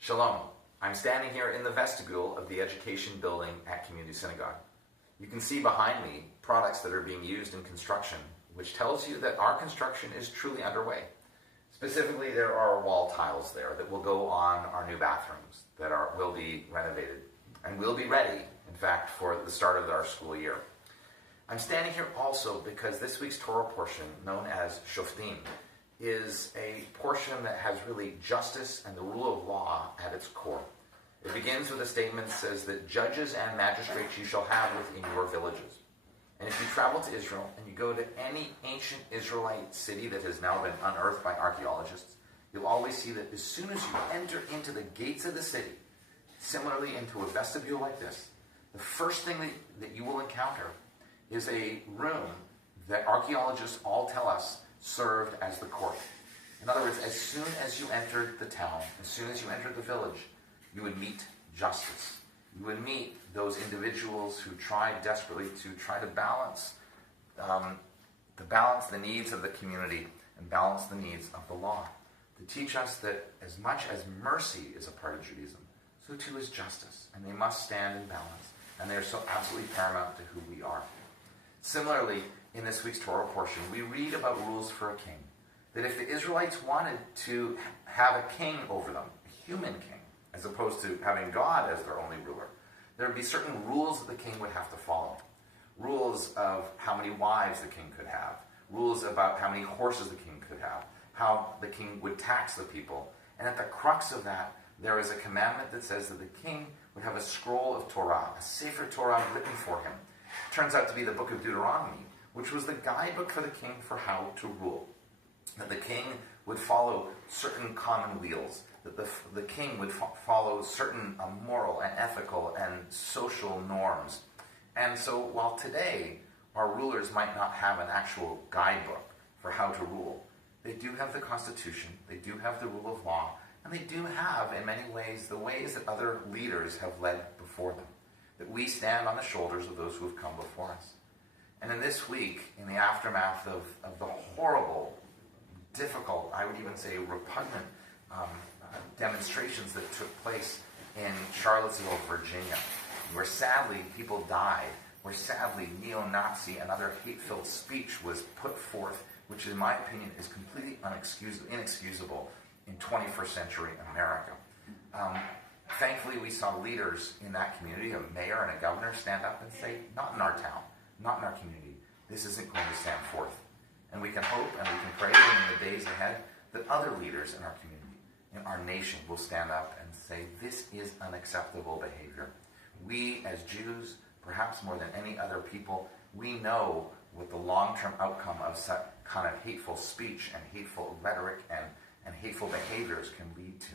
Shalom. I'm standing here in the vestibule of the education building at Community Synagogue. You can see behind me products that are being used in construction, which tells you that our construction is truly underway. Specifically, there are wall tiles there that will go on our new bathrooms that will be renovated and will be ready, in fact, for the start of our school year. I'm standing here also because this week's Torah portion, known as Shof'tim, is a portion that has really justice and the rule of law at its core. It begins with a statement that says that judges and magistrates you shall have within your villages. And if you travel to Israel and you go to any ancient Israelite city that has now been unearthed by archaeologists, you'll always see that as soon as you enter into the gates of the city, similarly into a vestibule like this, the first thing that you will encounter is a room that archaeologists all tell us served as the court. In other words, as soon as you entered the town, as soon as you entered the village, you would meet justice. You would meet those individuals who tried desperately to balance the needs of the community and balance the needs of the law. To teach us that as much as mercy is a part of Judaism, so too is justice, and they must stand in balance, and they are so absolutely paramount to who we are. Similarly, in this week's Torah portion, we read about rules for a king. That if the Israelites wanted to have a king over them, a human king, as opposed to having God as their only ruler, there would be certain rules that the king would have to follow. Rules of how many wives the king could have. Rules about how many horses the king could have. How the king would tax the people. And at the crux of that, there is a commandment that says that the king would have a scroll of Torah, a Sefer Torah written for him. It turns out to be the book of Deuteronomy, which was the guidebook for the king for how to rule. That the king would follow certain common wheels, that the king would follow certain moral and ethical and social norms. And so while today our rulers might not have an actual guidebook for how to rule, they do have the Constitution, they do have the rule of law, and they do have, in many ways, the ways that other leaders have led before them. That we stand on the shoulders of those who have come before us. And in this week, in the aftermath of the horrible, difficult, I would even say repugnant demonstrations that took place in Charlottesville, Virginia, where sadly people died, where sadly neo-Nazi and other hate-filled speech was put forth, which in my opinion is completely inexcusable in 21st century America. Thankfully, we saw leaders in that community, a mayor and a governor, stand up and say, not in our town, not in our community. This isn't going to stand forth. And we can hope and we can pray that in the days ahead that other leaders in our community, in our nation, will stand up and say, this is unacceptable behavior. We as Jews, perhaps more than any other people, we know what the long-term outcome of such kind of hateful speech and hateful rhetoric and hateful behaviors can lead to.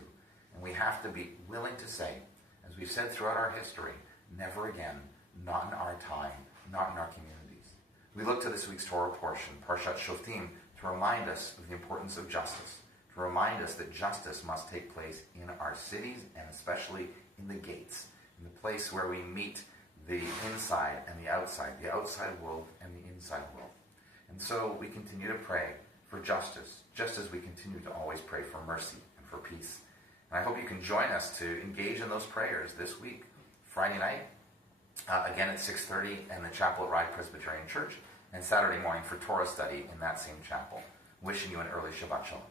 And we have to be willing to say, as we've said throughout our history, never again, not in our time, not in our communities. We look to this week's Torah portion, Parshat Shof'tim, to remind us of the importance of justice, to remind us that justice must take place in our cities and especially in the gates, in the place where we meet the inside and the outside world and the inside world. And so we continue to pray for justice, just as we continue to always pray for mercy and for peace. And I hope you can join us to engage in those prayers this week, Friday night, again at 6:30 in the chapel at Rabbi Presbyterian Church, and Saturday morning for Torah study in that same chapel. Wishing you an early Shabbat Shalom.